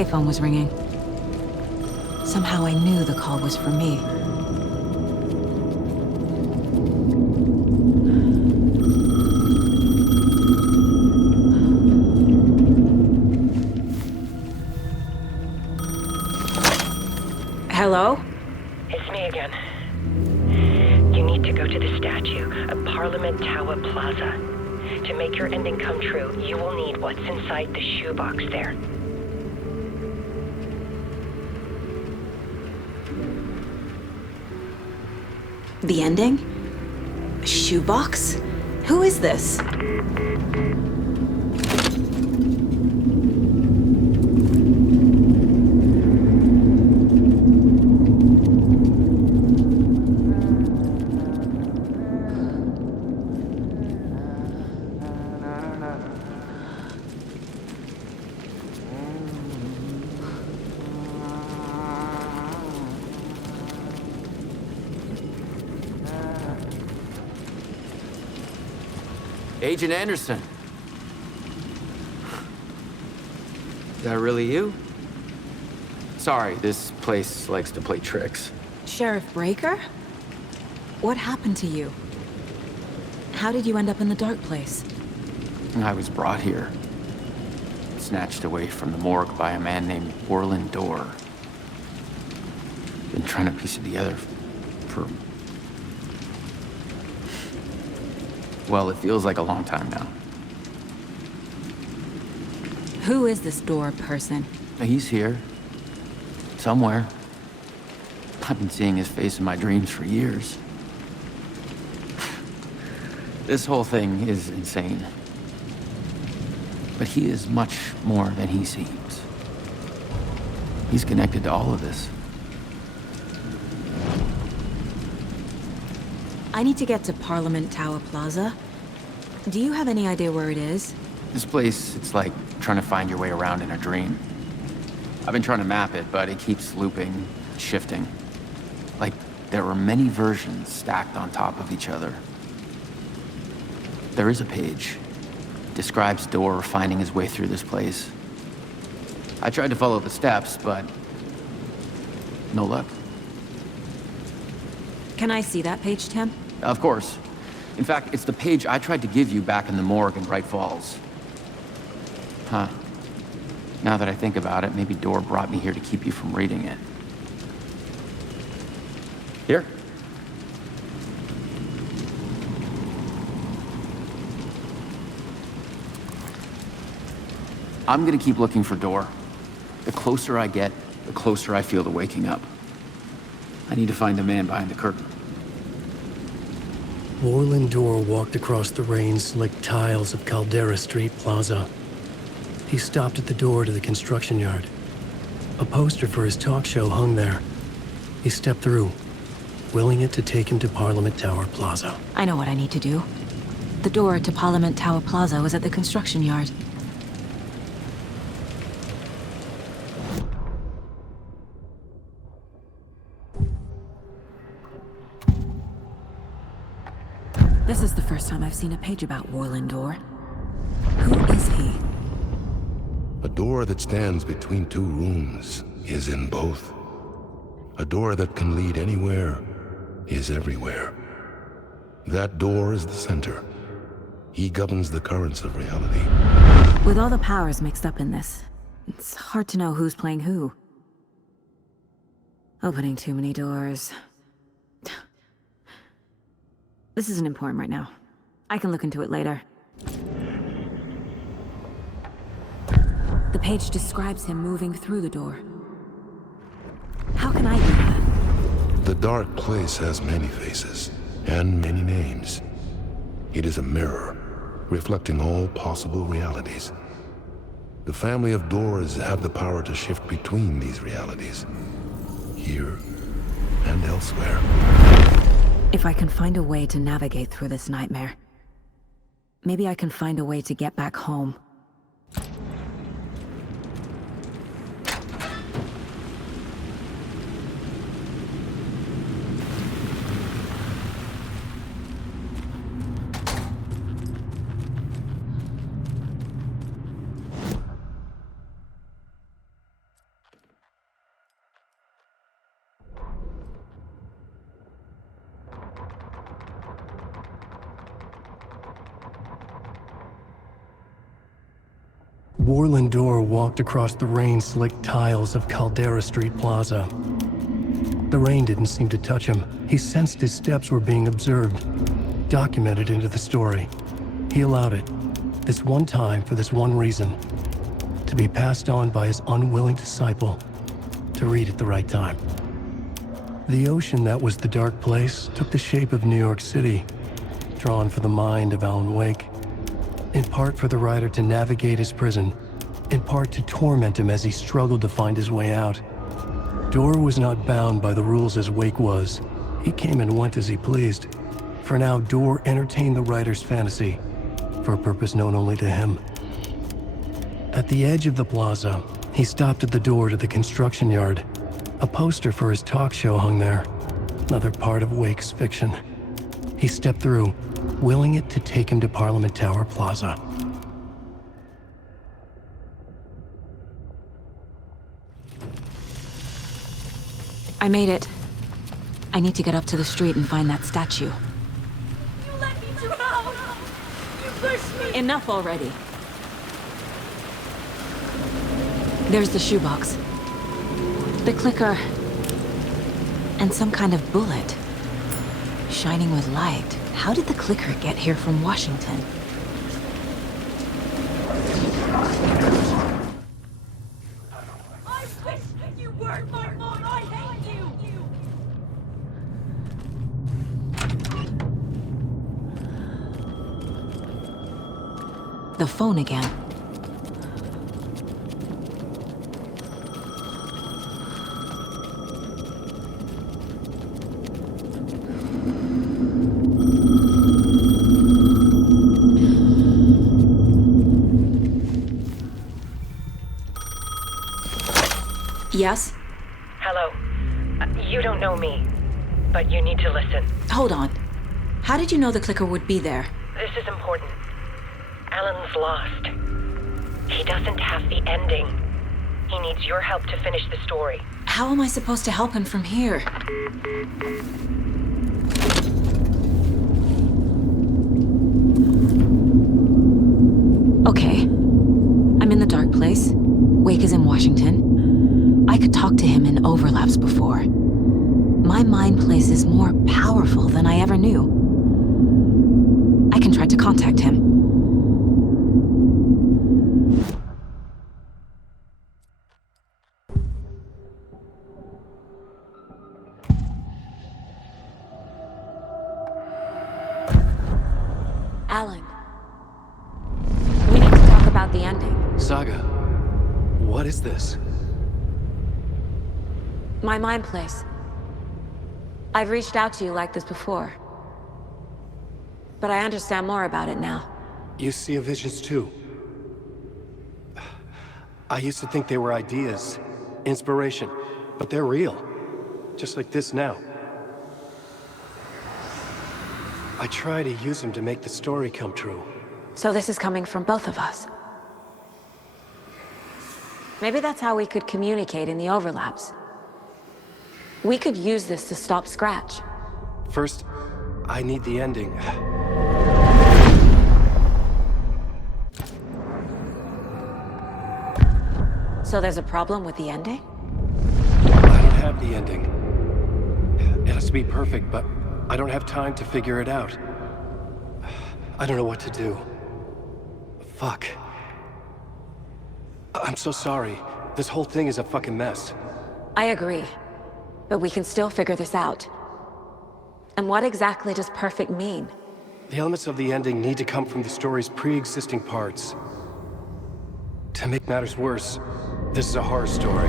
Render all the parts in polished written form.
payphone was ringing. Somehow I knew the call was for me. Hello? It's me again. You need to go to the statue at Parliament Tower Plaza. To make your ending come true, you will need what's inside the shoebox there. The ending? A shoebox? Who is this? Agent Anderson. Is that really you? Sorry, this place likes to play tricks. Sheriff Breaker? What happened to you? How did you end up in the dark place? I was brought here. Snatched away from the morgue by a man named Orland Dorr. Been trying to piece it together for... well, it feels like a long time now. Who is this Dorr person? He's here. Somewhere. I've been seeing his face in my dreams for years. This whole thing is insane. But he is much more than he seems. He's connected to all of this. I need to get to Parliament Tower Plaza. Do you have any idea where it is? This place, it's like trying to find your way around in a dream. I've been trying to map it, but it keeps looping, shifting. Like there were many versions stacked on top of each other. There is a page. Describes Dorr finding his way through this place. I tried to follow the steps, but no luck. Can I see that page, Tim? Of course. In fact, it's the page I tried to give you back in the morgue in Bright Falls. Huh. Now that I think about it, maybe Dorr brought me here to keep you from reading it. Here. I'm gonna keep looking for Dorr. The closer I get, the closer I feel to waking up. I need to find the man behind the curtain. Orland Dorr walked across the rain-slicked tiles of Caldera Street Plaza. He stopped at the door to the construction yard. A poster for his talk show hung there. He stepped through, willing it to take him to Parliament Tower Plaza. I know what I need to do. The door to Parliament Tower Plaza was at the construction yard. This is the first time I've seen a page about Orland Dorr. Who is he? A door that stands between two rooms is in both. A door that can lead anywhere is everywhere. That door is the center. He governs the currents of reality. With all the powers mixed up in this, it's hard to know who's playing who. Opening too many doors. This isn't important right now. I can look into it later. The page describes him moving through the door. How can I do that? The dark place has many faces and many names. It is a mirror, reflecting all possible realities. The family of Doors have the power to shift between these realities, here and elsewhere. If I can find a way to navigate through this nightmare, maybe I can find a way to get back home. Warland Dorr walked across the rain-slicked tiles of Caldera Street Plaza. The rain didn't seem to touch him. He sensed his steps were being observed, documented into the story. He allowed it, this one time for this one reason, to be passed on by his unwilling disciple, to read at the right time. The ocean that was the dark place took the shape of New York City, drawn for the mind of Alan Wake, in part for the writer to navigate his prison, in part to torment him as he struggled to find his way out. Dorr was not bound by the rules as Wake was. He came and went as he pleased. For now, Dorr entertained the writer's fantasy, for a purpose known only to him. At the edge of the plaza, he stopped at the door to the construction yard. A poster for his talk show hung there, another part of Wake's fiction. He stepped through, willing it to take him to Parliament Tower Plaza. I made it. I need to get up to the street and find that statue. You let me drown! You pushed me! Enough already. There's the shoebox. The clicker. And some kind of bullet. Shining with light. How did the clicker get here from Washington? I wish you weren't my mom! I hate you! The phone again. Yes? Hello. You don't know me, but you need to listen. Hold on. How did you know the clicker would be there? This is important. Alan's lost. He doesn't have the ending. He needs your help to finish the story. How am I supposed to help him from here? Okay. I'm in the dark place. Wake is in Washington. I could talk to him in overlaps before. My mind place is more powerful than I ever knew. I can try to contact him. Alan. We need to talk about the ending. Saga, what is this? My mind place. I've reached out to you like this before. But I understand more about it now. You see visions too. I used to think they were ideas, inspiration, but they're real. Just like this now. I try to use them to make the story come true. So this is coming from both of us. Maybe that's how we could communicate in the overlaps. We could use this to stop Scratch. First, I need the ending. So there's a problem with the ending? I don't have the ending. It has to be perfect, but I don't have time to figure it out. I don't know what to do. Fuck. I'm so sorry. This whole thing is a fucking mess. I agree. But we can still figure this out. And what exactly does perfect mean? The elements of the ending need to come from the story's pre-existing parts. To make matters worse, this is a horror story.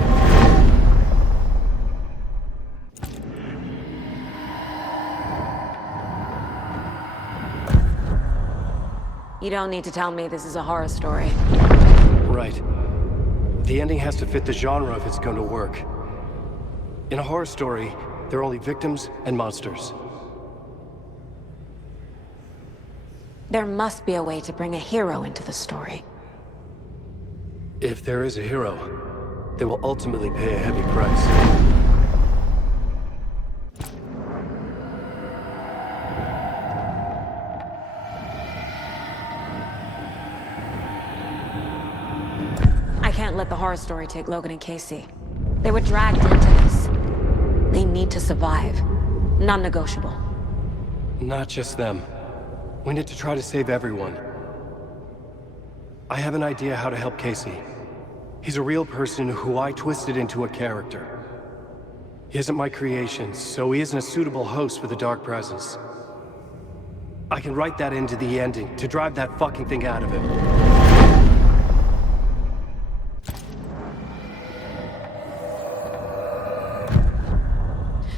You don't need to tell me this is a horror story. Right. The ending has to fit the genre if it's going to work. In a horror story, there are only victims and monsters. There must be a way to bring a hero into the story. If there is a hero, they will ultimately pay a heavy price. let the horror story take Logan and Casey. They were dragged into this. They need to survive. Non-negotiable. Not just them. We need to try to save everyone. I have an idea how to help Casey. He's a real person who I twisted into a character. He isn't my creation, so he isn't a suitable host for the Dark Presence. I can write that into the ending to drive that fucking thing out of him.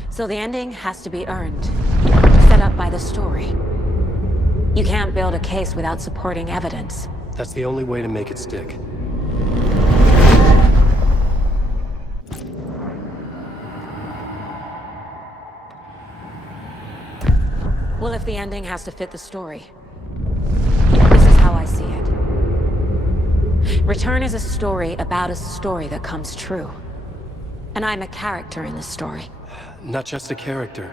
So the ending has to be earned. Set up by the story. You can't build a case without supporting evidence. That's the only way to make it stick. Well, if the ending has to fit the story, this is how I see it. Return is a story about a story that comes true. And I'm a character in the story. Not just a character.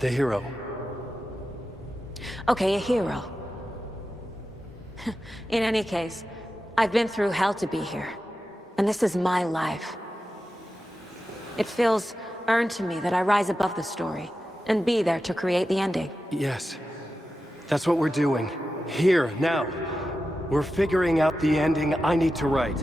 The hero. Okay, a hero. In any case, I've been through hell to be here. And this is my life. It feels earned to me that I rise above the story and be there to create the ending. Yes. That's what we're doing. Here, now. We're figuring out the ending I need to write.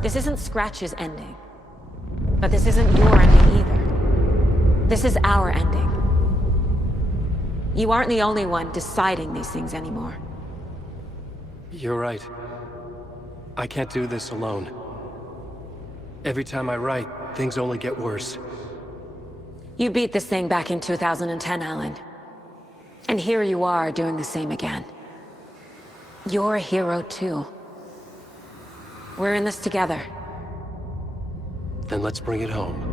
This isn't Scratch's ending. But this isn't your ending either. This is our ending. You aren't the only one deciding these things anymore. You're right. I can't do this alone. Every time I write, things only get worse. You beat this thing back in 2010, Alan. And here you are doing the same again. You're a hero too. We're in this together. Then let's bring it home.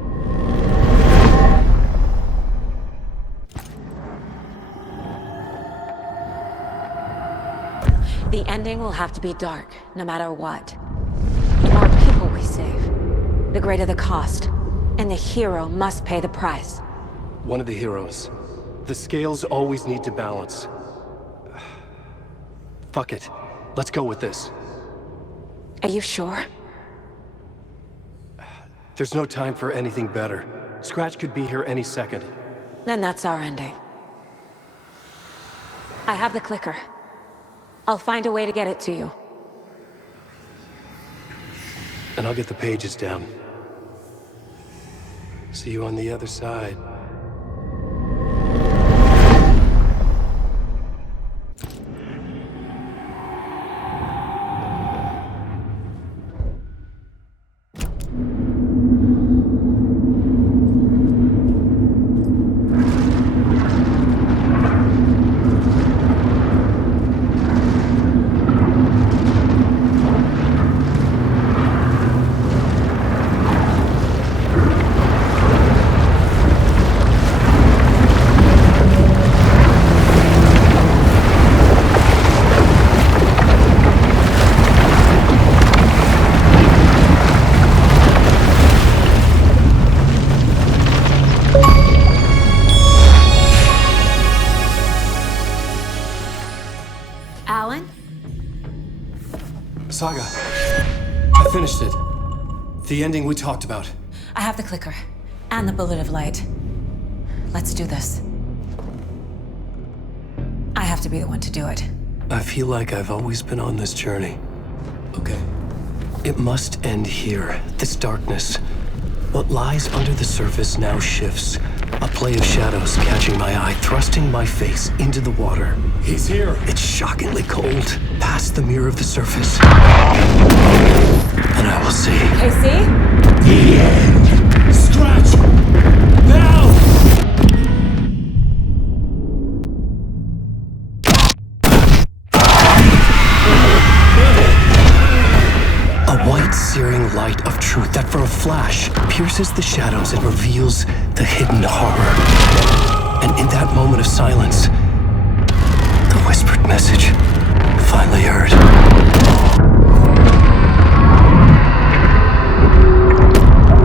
The ending will have to be dark, no matter what. The more people we save, the greater the cost. And the hero must pay the price. One of the heroes. The scales always need to balance. Fuck it. Let's go with this. Are you sure? There's no time for anything better. Scratch could be here any second. Then that's our ending. I have the clicker. I'll find a way to get it to you. And I'll get the pages down. See you on the other side. Alan? Saga, I finished it. The ending we talked about. I have the clicker. And the bullet of light. Let's do this. I have to be the one to do it. I feel like I've always been on this journey. Okay. It must end here, this darkness. What lies under the surface now shifts. A play of shadows catching my eye, thrusting my face into the water. He's here. It's shockingly cold, past the mirror of the surface. And I will see. Casey? The end! Scratch! Now! A white, searing light of truth that for a flash pierces the shadows and reveals the hidden horror. And in that moment of silence, the whispered message finally heard.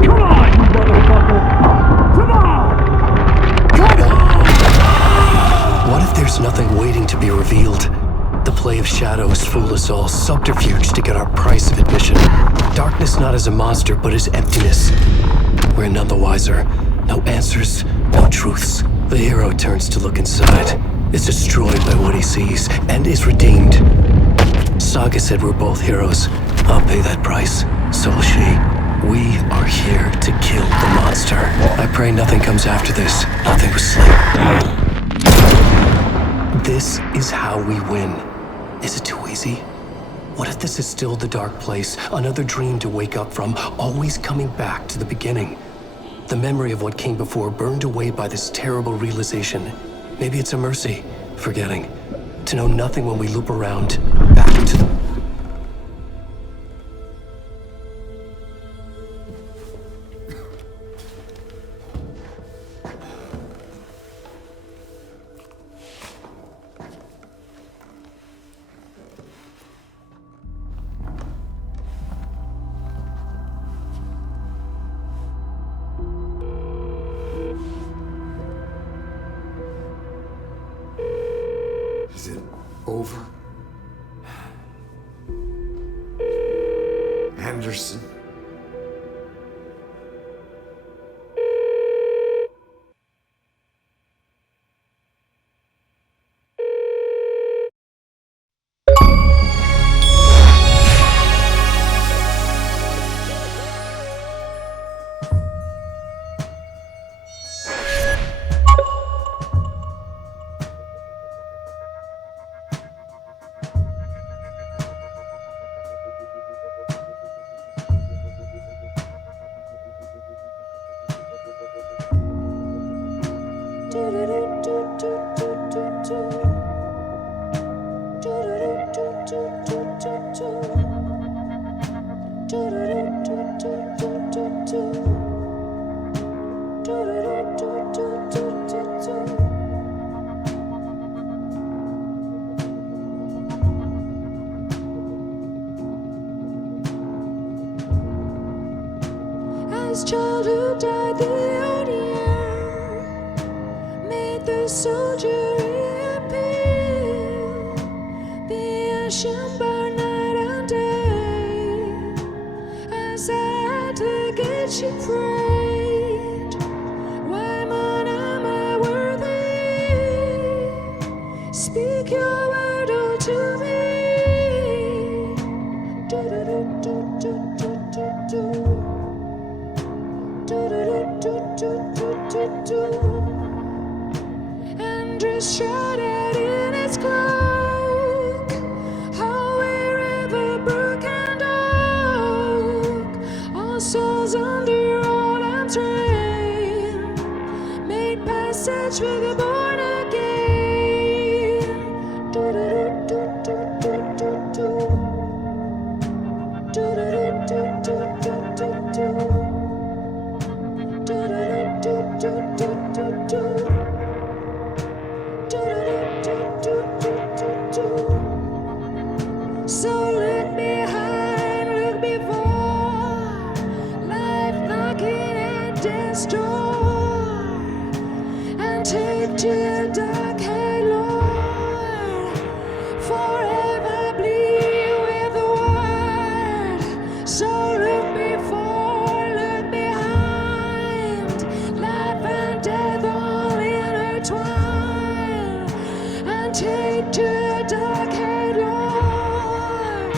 Come on, you motherfucker! Come on! Come on! fool us all, subterfuge to get our price of admission. Darkness not as a monster, but as emptiness. We're none the wiser. No answers, no truths. The hero turns to look inside, is destroyed by what he sees, and is redeemed. Saga said we're both heroes. I'll pay that price. So will she. We are here to kill the monster. I pray nothing comes after this. Nothing was slain. This is how we win. Is it too easy? What if this is still the dark place? Another dream to wake up from, always coming back to the beginning. The memory of what came before burned away by this terrible realization. Maybe it's a mercy, forgetting. To know nothing when we loop around, back into the... Is it over? Anderson? As childhood died, the old year made the soldier reappear. The ashen burn night and day. As at the gate she prayed, why man am I worthy? Speak your word unto me. And just shrouded in its cloak, how wherever brook and oak, all souls under old and train, made passage for the born again. So look behind, look before, life knocking at death's door, and take to the dark, hey Lord, forever bleed with the word. So look before, look behind, life and death all intertwined, and take to the dark, hey Lord,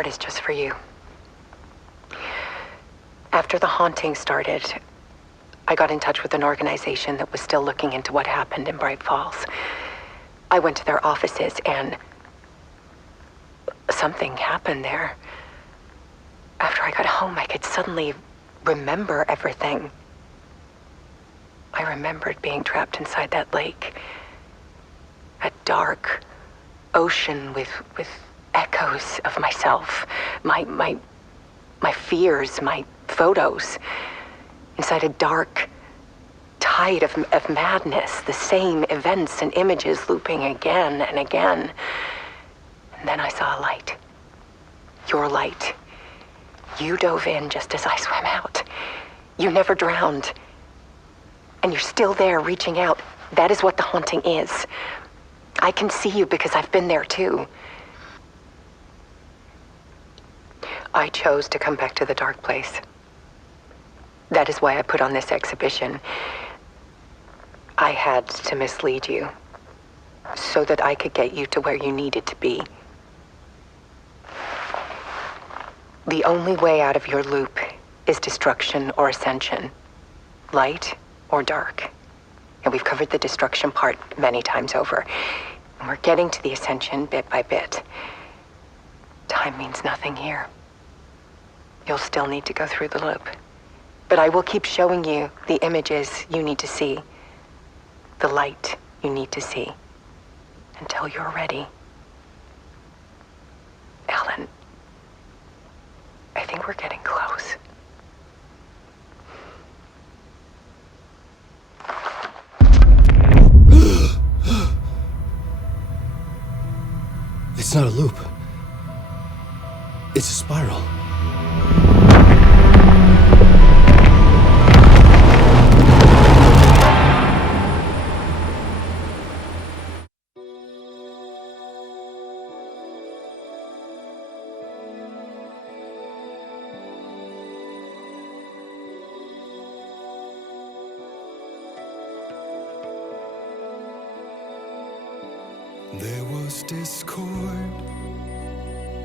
part is just for you. After the haunting started, I got in touch with an organization that was still looking into what happened in Bright Falls. I went to their offices and something happened there. After I got home, I could suddenly remember everything. I remembered being trapped inside that lake. A dark ocean with echoes of myself, my fears, my photos. Inside a dark tide of madness, the same events and images looping again and again. And then I saw a light. Your light. You dove in just as I swam out. You never drowned. And you're still there reaching out. That is what the haunting is. I can see you because I've been there too. I chose to come back to the dark place. That is why I put on this exhibition. I had to mislead you so that I could get you to where you needed to be. The only way out of your loop is destruction or ascension, light or dark. And we've covered the destruction part many times over. And we're getting to the ascension bit by bit. Time means nothing here. You'll still need to go through the loop. But I will keep showing you the images you need to see, the light you need to see, until you're ready. Alan, I think we're getting close. It's not a loop. It's a spiral. There was discord,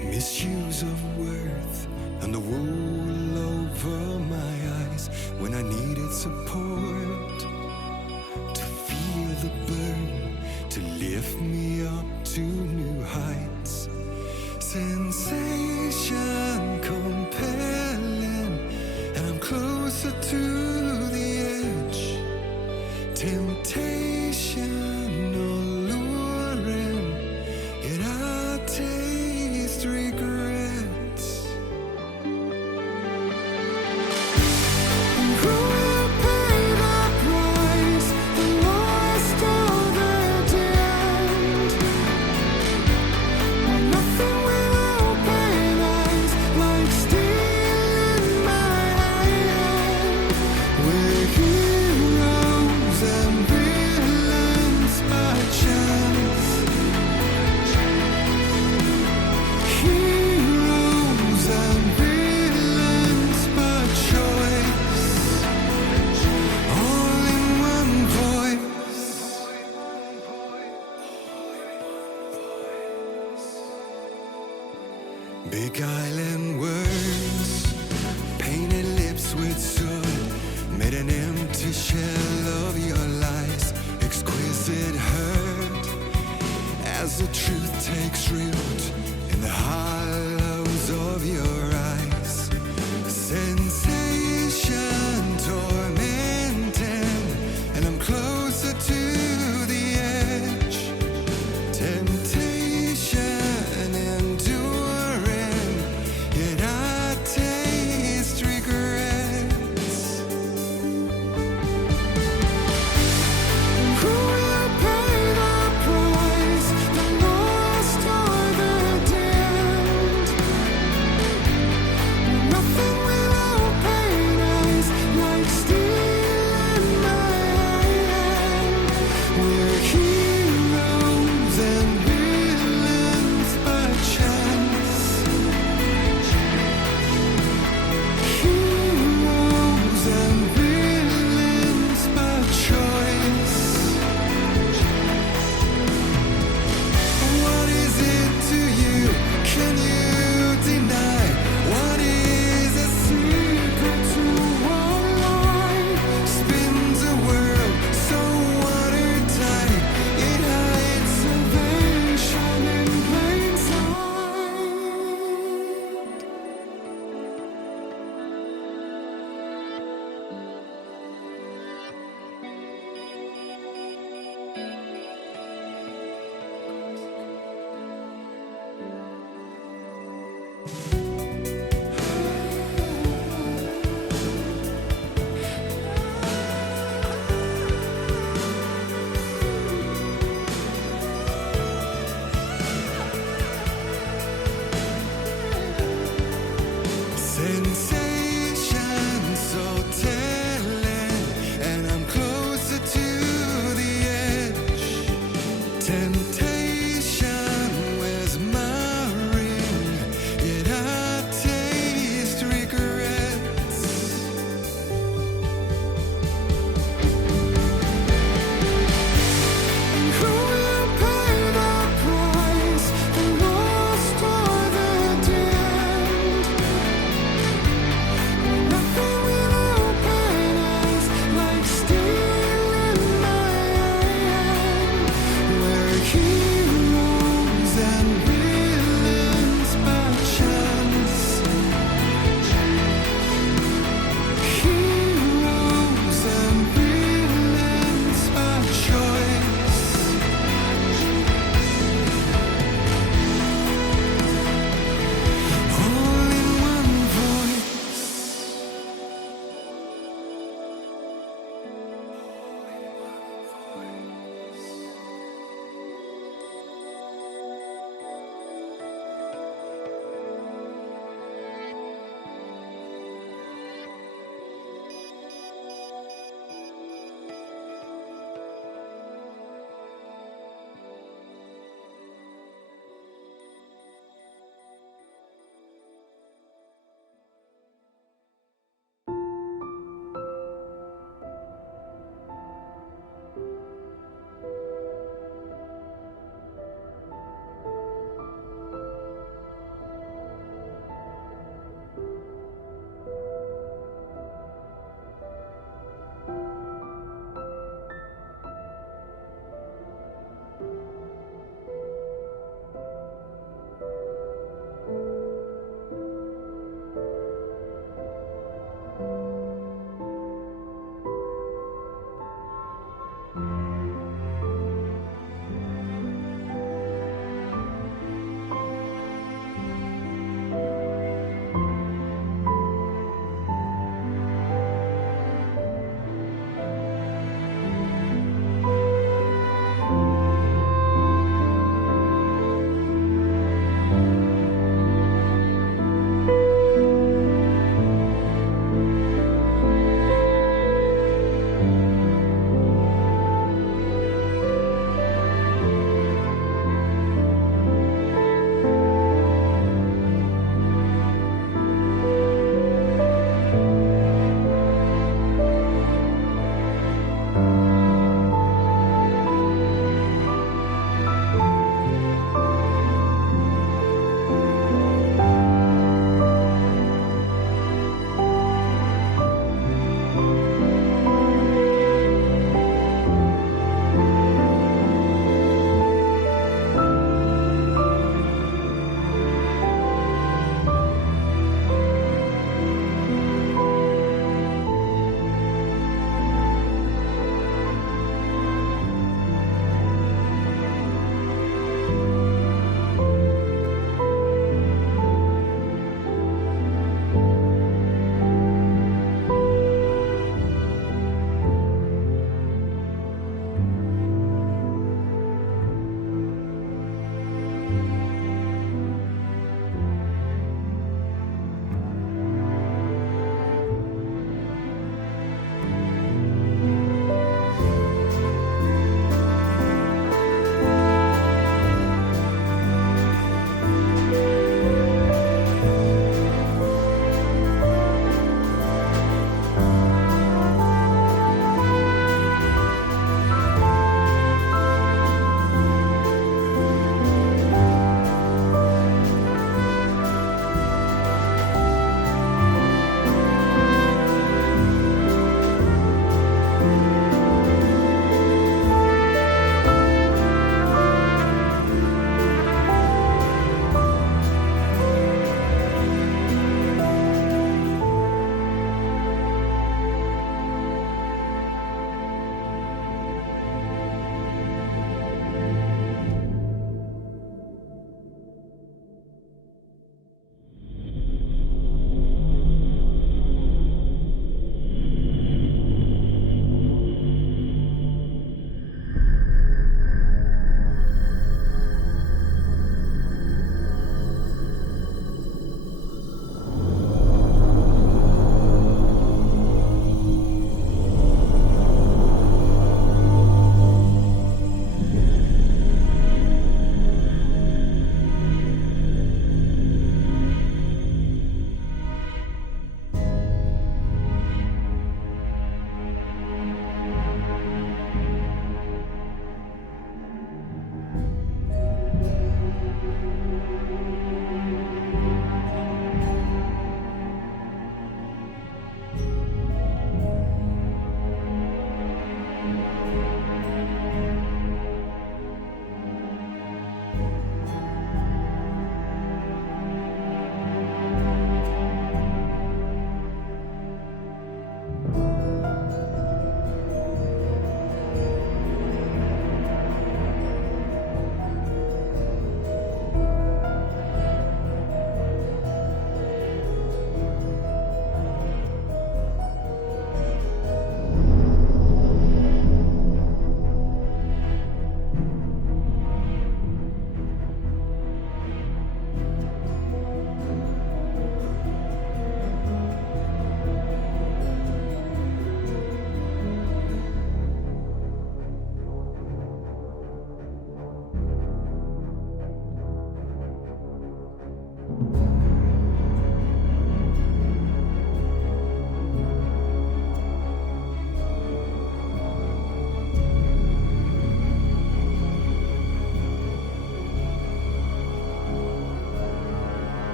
misuse of worth, and the wool over my eyes when I needed support. To feel the burn, to lift me up to new heights. Sensation compelling, and I'm closer to the edge. Temptation beguiling words, painted lips with soot, made an empty shell of your lies, exquisite hurt, as the truth takes root in the hollows of your eyes. Sensation tormenting, and I'm closer to the edge. Temptation enduring, yet I taste regrets. Who will pay the price, the lost or the damned?